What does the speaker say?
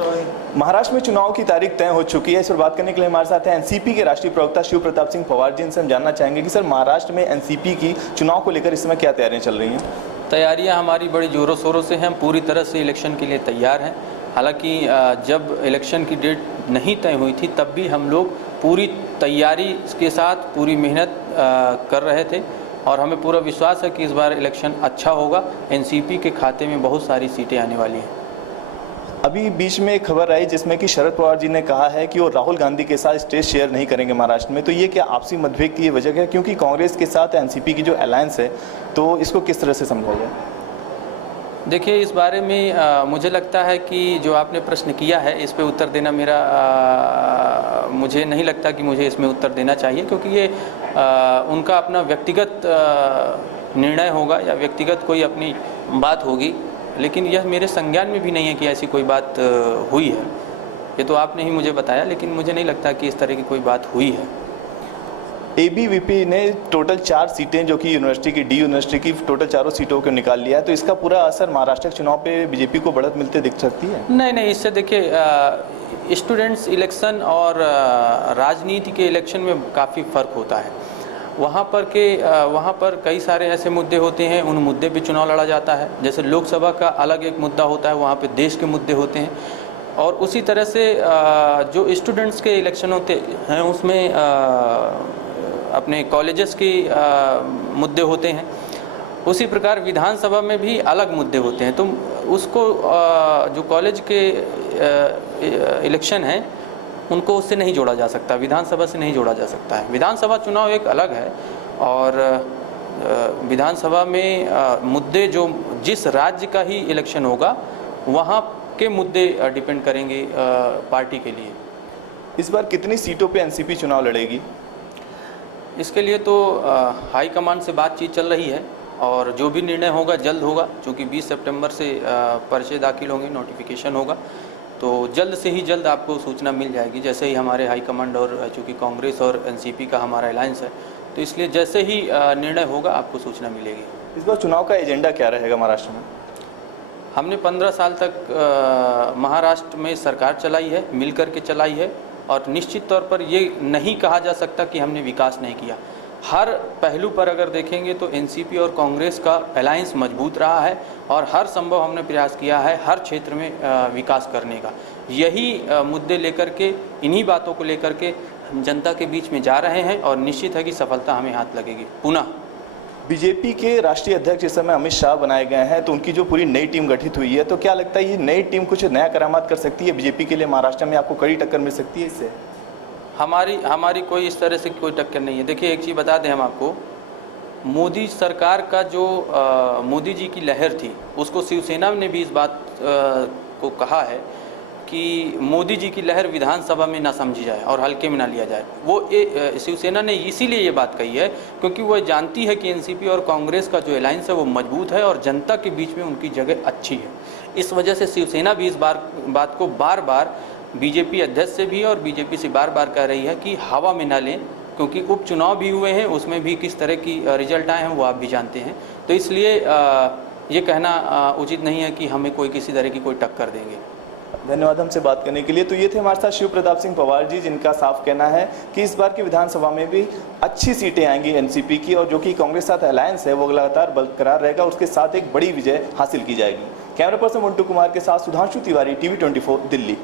महाराष्ट्र में चुनाव की तारीख तय हो चुकी है। इस पर बात करने के लिए हमारे साथ हैं एनसीपी के राष्ट्रीय प्रवक्ता शिव प्रताप सिंह पवार जी। इनसे हम जानना चाहेंगे कि सर, महाराष्ट्र में एनसीपी की चुनाव को लेकर इस समय क्या तैयारियां चल रही हैं? तैयारियां हमारी बड़ी ज़ोरों शोरों से हैं। हम पूरी तरह से इलेक्शन के लिए तैयार हैं। हालांकि जब इलेक्शन की डेट नहीं तय हुई थी तब भी हम लोग पूरी तैयारी के साथ पूरी मेहनत कर रहे थे और हमें पूरा विश्वास है कि इस बार इलेक्शन अच्छा होगा। एनसीपी के खाते में बहुत सारी सीटें आने वाली हैं। अभी बीच में एक खबर आई जिसमें कि शरद पवार जी ने कहा है कि वो राहुल गांधी के साथ स्टेज शेयर नहीं करेंगे महाराष्ट्र में। तो ये क्या आपसी मतभेद की ये वजह है? क्योंकि कांग्रेस के साथ एनसीपी की जो अलायंस है, तो इसको किस तरह से समझोगे? देखिए, इस बारे में मुझे लगता है कि जो आपने प्रश्न किया है इस पे उत्तर देना मुझे नहीं लगता कि मुझे इसमें उत्तर देना चाहिए, क्योंकि ये उनका अपना व्यक्तिगत निर्णय होगा या व्यक्तिगत कोई अपनी बात होगी। लेकिन यह मेरे संज्ञान में भी नहीं है कि ऐसी कोई बात हुई है। ये तो आपने ही मुझे बताया, लेकिन मुझे नहीं लगता कि इस तरह की कोई बात हुई है। एबीवीपी ने टोटल 4 सीटें जो कि यूनिवर्सिटी की, डी यूनिवर्सिटी की टोटल 4 सीटों को निकाल लिया है। तो इसका पूरा असर महाराष्ट्र के चुनाव पे बीजेपी को बढ़त मिलते दिख सकती है? नहीं, इससे देखिए, स्टूडेंट्स इलेक्शन और राजनीति के इलेक्शन में काफ़ी फ़र्क होता है। वहाँ पर कई सारे ऐसे मुद्दे होते हैं, उन मुद्दे पे चुनाव लड़ा जाता है। जैसे लोकसभा का अलग एक मुद्दा होता है, वहाँ पे देश के मुद्दे होते हैं। और उसी तरह से जो स्टूडेंट्स के इलेक्शन होते हैं उसमें अपने कॉलेजेस के मुद्दे होते हैं। उसी प्रकार विधानसभा में भी अलग मुद्दे होते हैं। तो उसको जो कॉलेज के इलेक्शन हैं उनको उससे नहीं जोड़ा जा सकता, विधानसभा से नहीं जोड़ा जा सकता है। विधानसभा चुनाव एक अलग है और विधानसभा में मुद्दे जो जिस राज्य का ही इलेक्शन होगा वहाँ के मुद्दे डिपेंड करेंगे पार्टी के लिए। इस बार कितनी सीटों पे एनसीपी चुनाव लड़ेगी? इसके लिए तो हाई कमांड से बातचीत चल रही है और जो भी निर्णय होगा जल्द होगा, क्योंकि 20 सितंबर से पर्चे दाखिल होंगे, नोटिफिकेशन होगा। तो जल्द से ही जल्द आपको सूचना मिल जाएगी, जैसे ही हमारे हाई कमांड और चूँकि कांग्रेस और एनसीपी का हमारा अलायंस है, तो इसलिए जैसे ही निर्णय होगा आपको सूचना मिलेगी। इस बार चुनाव का एजेंडा क्या रहेगा महाराष्ट्र में? हमने 15 साल तक महाराष्ट्र में सरकार चलाई है, मिल कर के चलाई है और निश्चित तौर पर ये नहीं कहा जा सकता कि हमने विकास नहीं किया। हर पहलू पर अगर देखेंगे तो एनसीपी और कांग्रेस का अलायंस मजबूत रहा है और हर संभव हमने प्रयास किया है हर क्षेत्र में विकास करने का। यही मुद्दे लेकर के, इन्हीं बातों को लेकर के हम जनता के बीच में जा रहे हैं और निश्चित है कि सफलता हमें हाथ लगेगी। पुनः बीजेपी के राष्ट्रीय अध्यक्ष इस समय अमित शाह बनाए गए हैं, तो उनकी जो पूरी नई टीम गठित हुई है, तो क्या लगता है ये नई टीम कुछ नया करामात कर सकती है बीजेपी के लिए? महाराष्ट्र में आपको कड़ी टक्कर मिल सकती है इससे? हमारी कोई इस तरह से कोई टक्कर नहीं है। देखिए, एक चीज़ बता दें हम आपको, मोदी सरकार का जो मोदी जी की लहर थी उसको शिवसेना ने भी इस बात को कहा है कि मोदी जी की लहर विधानसभा में ना समझी जाए और हल्के में ना लिया जाए। वो शिवसेना ने इसीलिए ये बात कही है क्योंकि वो जानती है कि एनसीपी और कांग्रेस का जो अलायंस है वो मजबूत है और जनता के बीच में उनकी जगह अच्छी है। इस वजह से शिवसेना भी इस बात को बार बार बीजेपी अध्यक्ष से भी और बीजेपी से बार बार कह रही है कि हवा में ना लें, क्योंकि उपचुनाव भी हुए हैं, उसमें भी किस तरह की रिजल्ट आए हैं वो आप भी जानते हैं। तो इसलिए ये कहना उचित नहीं है कि हमें कोई किसी तरह की कोई टक्कर देंगे। धन्यवाद हमसे बात करने के लिए। तो ये थे हमारे साथ शिव प्रताप सिंह पवार जी, जिनका साफ कहना है कि इस बार की विधानसभा में भी अच्छी सीटें आएंगी एनसीपी की और जो कि कांग्रेस साथ अलायंस है वो लगातार बरकरार रहेगा, उसके साथ एक बड़ी विजय हासिल की जाएगी। कैमरा पर्सन मंटू कुमार के साथ सुधांशु तिवारी, TV24 दिल्ली।